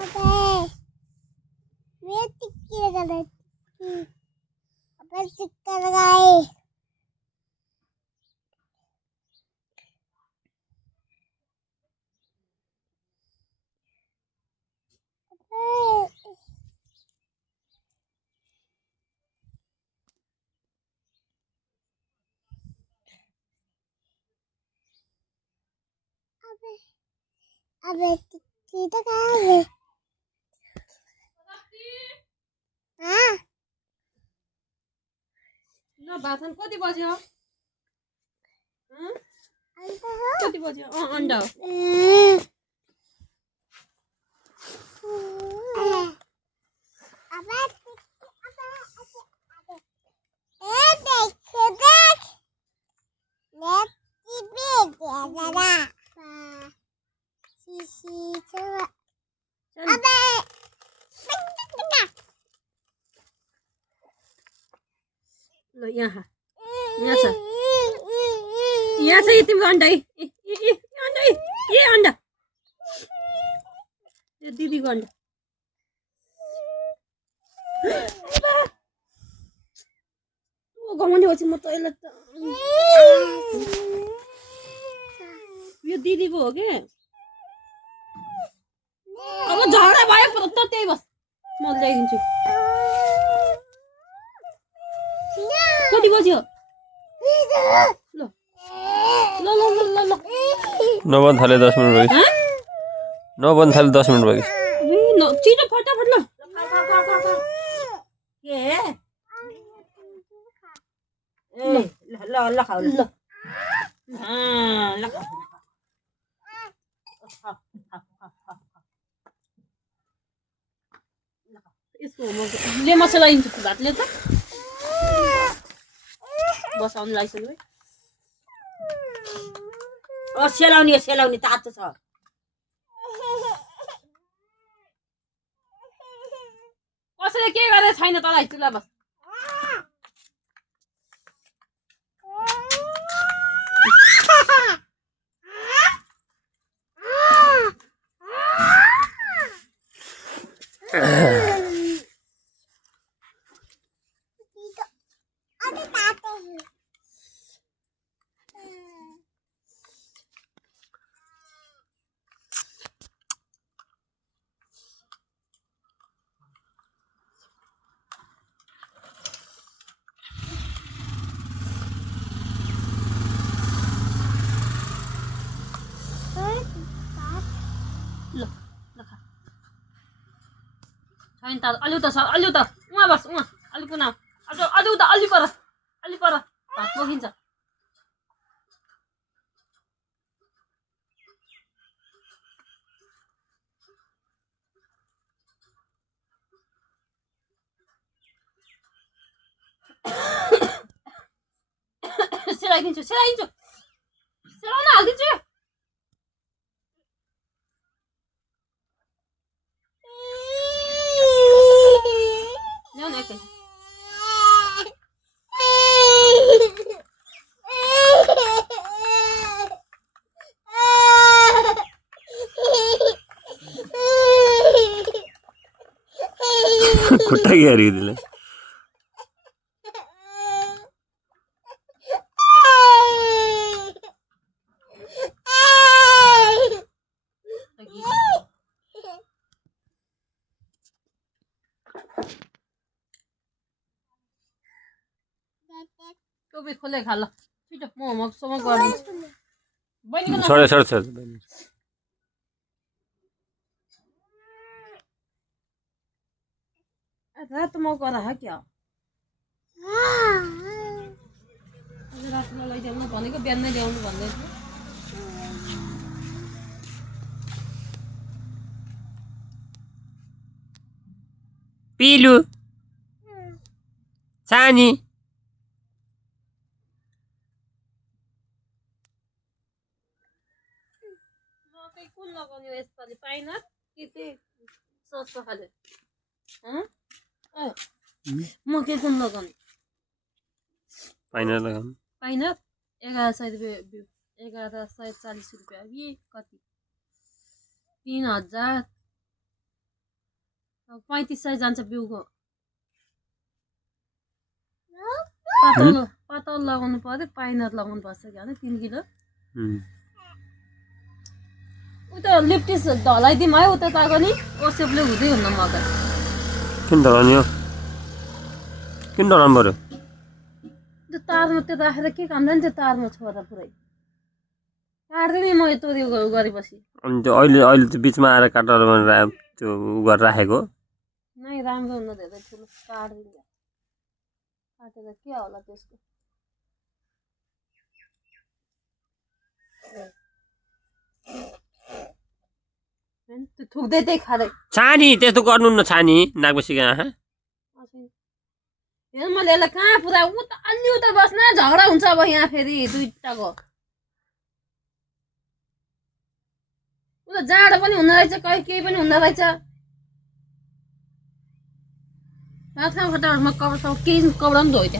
अबे मैं टिक्की लगा टिक्की अबे टिक्का लगाए अबे अबे टिक्की तो कहाँ है हाँ न भातन कति बज्यो कति बज्यो अन्डा हो अबे ए देख देख लेफ्टी पे दादा सी चला अबे ल यहाँ यहाँ छ यहाँ छ यो तिम्रो अन्डा अन्डा अन्डा यो दिदीको अन्डा घमाउने हो म त यसलाई त यो दिदीको हो के अब झगडा भयो त त्यही बस म ल्याइदिन्छु कति बज्यो ल ल ल ल ल नबन थाले 10 मिनट भयो नबन थाले 10 मिनट भयो छिटो फटाफट ल के ल ल खाऊ ल ल यसको ले मसला दिन्छु भातले त बसाउनु लागिसक्यो है सेलाउने तातो छ कसैले के गरेर छैन तँलाई चुला बस ल ल खा छैन त अलि त उहाँ बस उहाँ अलि कुना अलि उता अलि पर भात पोखिन्छ सेलाइदिन्छु सेलाउन हालिदिन्छु ल्याउन एकैछिन खुट्टा क्या रही दिले टोपी खोले खा ल छिटो म होमवर्क गरिदिन्छु बहिनीको छोड रात म गरा हा क्या रातमा लैजाउनु भनेको बिहान नै ल्याउनु भन्दै थियो पिलु सानी कुन लगाउने यसपालि पाइन कि चाहिँ सस्तो खाले म के कुन लगाउने पाइन लगाउनु पाइन 1140 रुपियाँ कि कति 3000 3500 जान्छ बिउको पातल लगाउनु पर्यो पाइनर लगाउनु पर्छ क्या 3 किलो उता लिप्टिस ढलाइदिउँ है उता ताको नि ओसेपले हुँदै हुन्न मकै किन ढलाउने हो किन ढलाउनु पर्यो त्यो तारमा त्यो राखेर के काम जान्छ त्यो तारमा छोरा पुरै काट्दै नि म यत्रो त्यो गरेपछि अनि त्यो अहिले त्यो बिचमा आएर काटेर त्यो उ गरेर राखेको नै राम्रो हुन धेरै ठुलो काट्दिन्छ काटेर के होला त्यसको त्यो थुक्दै त्यही खाँदै छानी त्यस्तो गर्नु न छानी नागबसीको आँखा हेर मैले यसलाई कहाँ पुरा उता अलि उता बस्न झगडा हुन्छ अब यहाँ फेरि दुईटाको उता जाडो पनि हुँदो रहेछ कहीँ केही पनि हुँदो रहेछ रात खाना खट्टा कपडा केही कपडा पनि धोइदियो